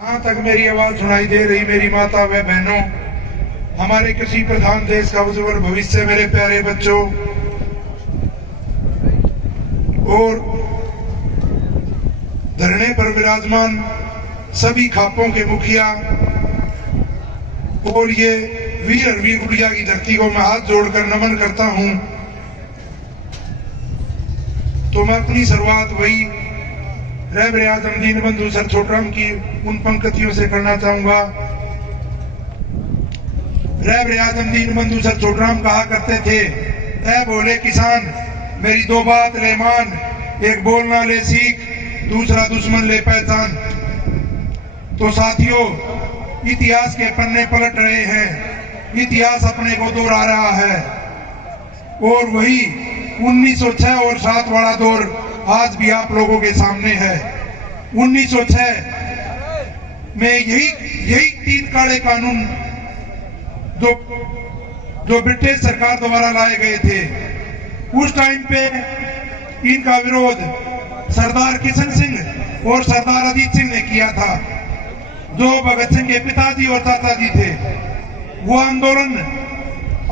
जहाँ तक मेरी आवाज सुनाई दे रही मेरी माता व बहनों, हमारे कृषि प्रधान देश का उज्जवल भविष्य, मेरे प्यारे बच्चों और धरने पर विराजमान सभी खापों के मुखिया और ये वीर अरवी गुड़िया की धरती को मैं हाथ जोड़कर नमन करता हूं। तो मैं अपनी शुरुआत वही रहबर आजम दीनबंधु सर छोटराम की उन पंक्तियों से करना चाहूंगा। रहबर आजम दीनबंधु सर छोटराम कहा करते थे, ऐ बोले किसान मेरी दो बात ले मान, एक बोलना ले सीख, दूसरा दुश्मन ले पहचान। तो साथियों, इतिहास के पन्ने पलट रहे हैं, इतिहास अपने को दोहरा रहा है और वही 1906 और 7 वाला दौर आज भी आप लोगों के सामने है। 1906 में यही 3 काले कानून जो ब्रिटिश सरकार द्वारा लाए गए थे, उस टाइम पे इनका विरोध सरदार किशन सिंह और सरदार अजीत सिंह ने किया था, जो भगत सिंह के पिताजी और चाचाजी थे। वो आंदोलन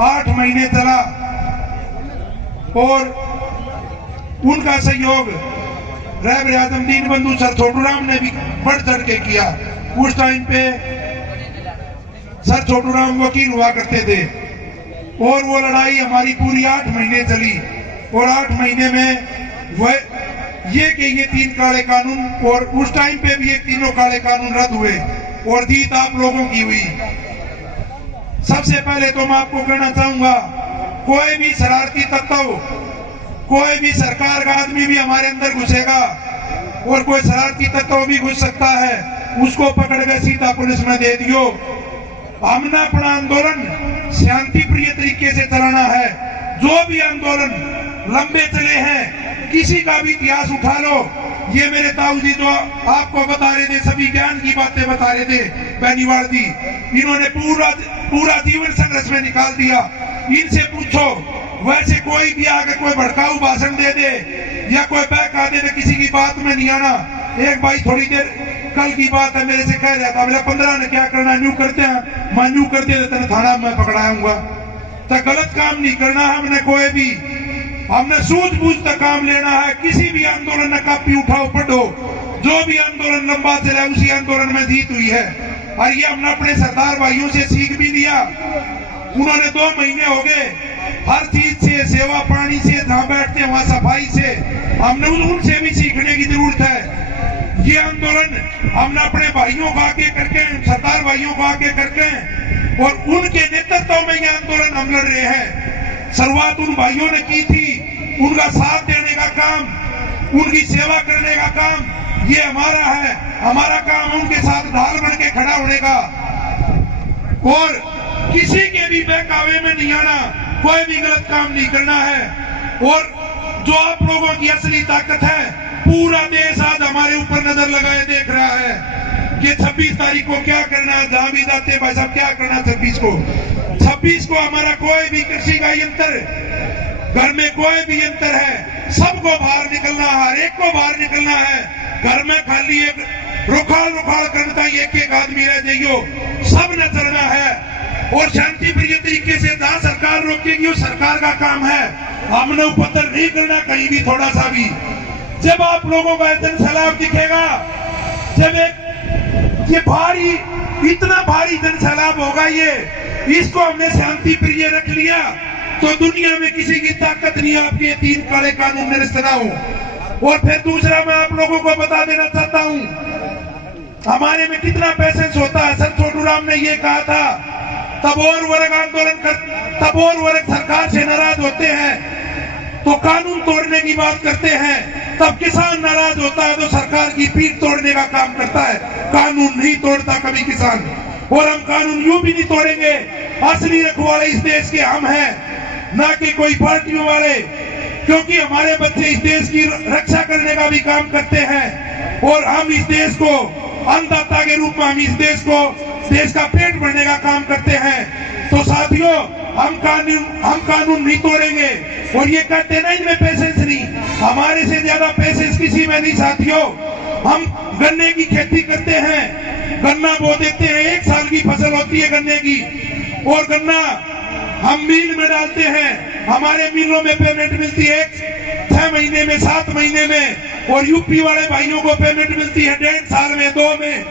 8 महीने चला और उनका सहयोग रहबर आजम दीनबंधु सर छोटूराम ने भी बढ़ चढ़ के किया। उस टाइम पे सर छोटूराम वकील हुआ करते थे और वो लड़ाई हमारी पूरी 8 महीने चली और 8 महीने में वह ये 3 काले कानून और उस टाइम पे भी ये तीनों काले कानून रद्द हुए और जीत आप लोगों की हुई। सबसे पहले तो मैं आपको कहना चाहूंगा, कोई भी शरारती तत्व, कोई भी सरकार का आदमी भी हमारे अंदर घुसेगा और कोई शरारती तत्व भी घुस सकता है, उसको पकड़ के सीधा पुलिस में दे दियो। हमने अपना आंदोलन शांति प्रिय तरीके से चलाना है। जो भी आंदोलन लंबे चले हैं, किसी का भी इतिहास उठा लो, ये मेरे ताऊ जी जो आपको बता रहे थे, सभी ज्ञान की बातें बता रहे थे, बेनीवाल जी, इन्होंने पूरा जीवन संघर्ष में निकाल दिया। इनसे पूछो, वैसे कोई भी आकर कोई भड़काऊ भाषण दे दे या कोई बहका दे, किसी की बात में नहीं आना। एक भाई थोड़ी देर कल की बात है, मेरे से कह रहा था, बोला 15 ने क्या करना, न्यू करते हैं, मैं न्यू कर देते तेरे थाना में पकड़ाऊंगा। तो गलत काम नहीं करना हमने, कोई भी हमने सूझबूझ का काम लेना है। किसी भी आंदोलन में कापी उठाओ पढ़ो, जो भी आंदोलन लंबा चला उसी आंदोलन में जीत हुई है। और ये हमने अपने सरदार भाइयों से सीख भी लिया। उन्होंने 2 महीने हो गए हर चीज से, सेवा पानी से, जहाँ बैठते हैं वहां सफाई से, हमने उनसे भी सीखने की जरूरत है। ये आंदोलन हमने अपने भाइयों को आगे करके, सरदार भाइयों को आगे करके और उनके नेतृत्व में ये आंदोलन हम लड़ रहे हैं। शुरुआत उन भाइयों ने की थी, उनका साथ देने का काम, उनकी सेवा करने का काम ये हमारा है। हमारा काम उनके साथ ढाल बन के खड़ा होने का और किसी के भी बहकावे में नहीं आना, कोई भी गलत काम नहीं करना है। और जो आप लोगों की असली ताकत है, पूरा देश आज हमारे ऊपर नजर लगाए देख रहा है कि 26 तारीख को क्या करना है। जहां भी जाते भाई साहब क्या करना 26 को हमारा कोई भी कृषि का यंत्र, घर में कोई भी यंत्र है, सबको बाहर निकलना है, हर एक को बाहर निकलना है। घर में खाली एक रुखाल करता एक आदमी रह जाइयो, सब न चलना है और शांति प्रिय तरीके से। जहां सरकार रोकेगी वो सरकार का काम है, हमने उपद्रव नहीं करना कहीं भी थोड़ा सा भी। जब आप लोगों का जन सैलाब दिखेगा, जब ये भारी, इतना भारी जन सैलाब होगा, ये इसको हमने शांति प्रिय रख लिया तो दुनिया में किसी की ताकत नहीं आपके 3 काले कानून में रिश्ता हो। और फिर दूसरा मैं आप लोगों को बता देना चाहता हूं, हमारे में कितना पैसेंस होता है। सर छोटूराम ने ये कहा था, तब और वर्ग सरकार से नाराज होते हैं तो कानून तोड़ने की बात करते हैं, तब किसान नाराज होता है तो सरकार की पीठ तोड़ने का काम करता है। कानून नहीं तोड़ता कभी किसान, और हम कानून यूं भी नहीं तोड़ेंगे। असली रखवाले इस देश के हम हैं, ना कि कोई पार्टियों वाले, क्योंकि हमारे बच्चे इस देश की रक्षा करने का भी काम करते हैं और हम इस देश को अन्नदाता के रूप में, हम इस देश का पेट भरने का काम करते हैं। तो साथियों, हम कानून नहीं तोड़ेंगे। और ये कहते ना इनमें पैसेंस नहीं, हमारे से ज्यादा पैसेंस किसी में नहीं साथियों। हम गन्ने की खेती करते हैं, गन्ना बो देते हैं, 1 साल की फसल होती है गन्ने की, और गन्ना हम मिल में डालते हैं, हमारे मिलों में पेमेंट मिलती है 6 महीने में, 7 महीने में, और यूपी वाले भाइयों को पेमेंट मिलती है 1.5 साल में, 2 में।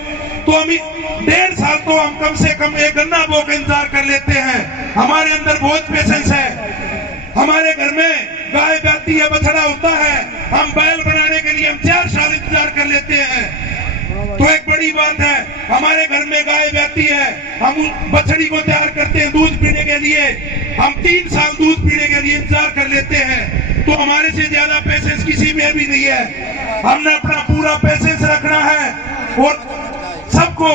तो हम 1.5 साल तो हम कम से कम एक गन्ना बो का इंतजार कर लेते हैं। हमारे अंदर बहुत पेशेंस है। हमारे घर में गाय ब्याती है, बछड़ा होता है, हम बैल बनाने के लिए हम 4 साल इंतजार कर लेते हैं। तो एक बड़ी बात है, हमारे घर में गाय ब्याती है, हम उस बछड़ी को तैयार करते हैं दूध पीने के लिए, हम 3 साल दूध पीने के लिए इंतजार कर लेते हैं। तो हमारे से ज्यादा पेशेंस किसी में भी नहीं है। हमने अपना पूरा पेशेंस रखना है और सबको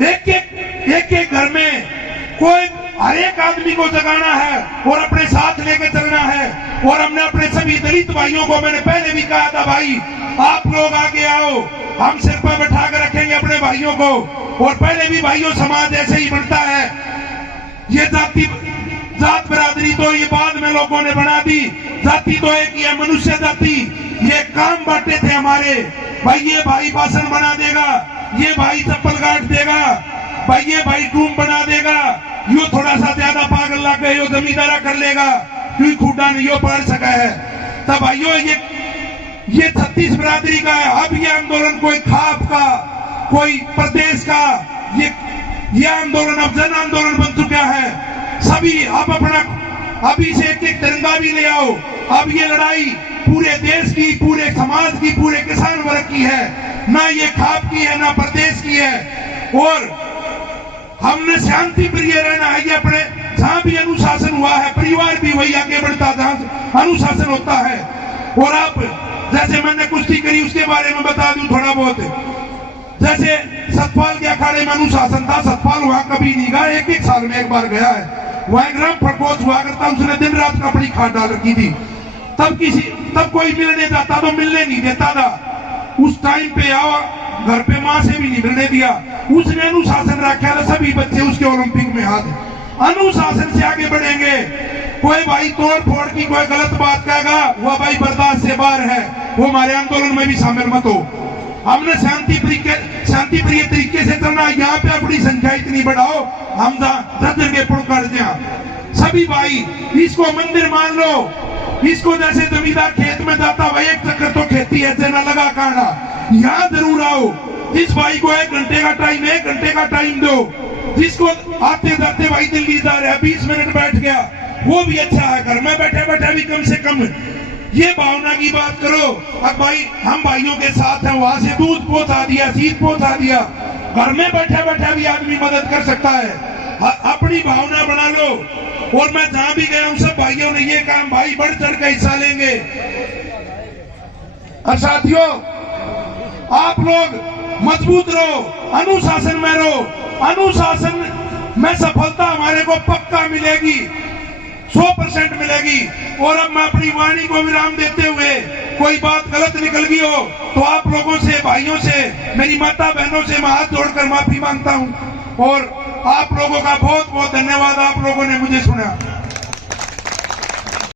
एक घर में कोई हर एक आदमी को जगाना है और अपने साथ लेके चलना है। और हमने अपने सभी दलित भाइयों को, मैंने पहले भी कहा था, भाई आप लोग आगे आओ, हम सिर पर बैठा कर रखेंगे अपने भाइयों को। और पहले भी भाइयों समाज ऐसे ही बनता है। ये जात बरादरी तो ये बाद में लोगों ने बना दी, जाति तो एक ही है, मनुष्य जाति। ये काम बांटे थे हमारे भाई, ये भाई बासन बना देगा, ये भाई चप्पल काट देगा, भाई ये भाई टूम बना देगा, यो थोड़ा सा ज्यादा पागल लग गए, यो जमींदारा कर लेगा, क्यों खुदा नहीं यो पढ़ सका है। तब भाइयों ये 36 बरादरी का है। अब ये आंदोलन कोई खाप का, कोई प्रदेश का, ये आंदोलन अब जन आंदोलन बन चुका है। सभी अब अपना अभी से एक तिरंगा भी ले आओ। अब ये लड़ाई पूरे देश की, पूरे समाज की, पूरे किसान वर्ग की है, ना ये खाप की है, ना प्रदेश की है। और हमने शांति प्रिय रहना है। ये अपने जहां भी अनुशासन हुआ है, परिवार भी वही आगे बढ़ता जहां अनुशासन होता है। और आप जैसे मैंने कुश्ती करी उसके बारे में बता दूं थोड़ा बहुत। जैसे सतपाल के अखाड़े में अनुशासन था, सतपाल वहां कभी नहीं गया, 1 साल में 1 बार गया है। वहां ग्राम प्रकोष्ठ हुआ करता, उसने दिन रात कपड़ी खाद डाल रखी थी। तब कोई मिलने जाता तो मिलने नहीं देता था। उस टाइम पे आवा घर पे माँ से भी नहीं मिलने दिया। उसने अनुशासन रखा था, सभी बच्चे उसके ओलंपिक में हाथ। अनुशासन से आगे बढ़ेंगे। कोई भाई तोड़ फोड़ की कोई गलत बात कहेगा, वह भाई बर्दाश्त से बाहर है, वो हमारे आंदोलन में भी शामिल मत हो। हमने शांति प्रिय तरीके से चलना। यहाँ पे अपनी संख्या इतनी बढ़ाओ, हम जजर के पुड़कर सभी भाई इसको मंदिर मान लो। इसको जैसे जमींदार खेत में जाता, भाई 1 चक्कर तो खेती ऐसे ना लगा काना, यहाँ जरूर आओ। इस भाई को 1 घंटे का टाइम, 1 घंटे का टाइम दो। जिसको आते जाते भाई दिल्ली जा रहा है, 20 मिनट बैठ गया, वो भी अच्छा है। घर में बैठे बैठे भी कम से कम ये भावना की बात करो। अब भाई हम भाइयों के साथ हैं, वहां से दूध पहुंचा दिया, सीध पहुंचा दिया, घर में बैठे बैठे भी आदमी मदद कर सकता है। अपनी भावना बना लो। और मैं जहां भी गया हूं, सब भाइयों ने ये काम भाई बढ़ चढ़ के हिस्सा लेंगे। और साथियों, आप लोग मजबूत रहो, अनुशासन में रहो। अनुशासन में सफलता हमारे को पक्का मिलेगी, 100% मिलेगी। और अब मैं अपनी वाणी को विराम देते हुए, कोई बात गलत निकल गई हो तो आप लोगों से, भाइयों से, मेरी माता बहनों से मैं हाथ जोड़कर माफी मांगता हूं। और आप लोगों का बहुत बहुत धन्यवाद, आप लोगों ने मुझे सुना।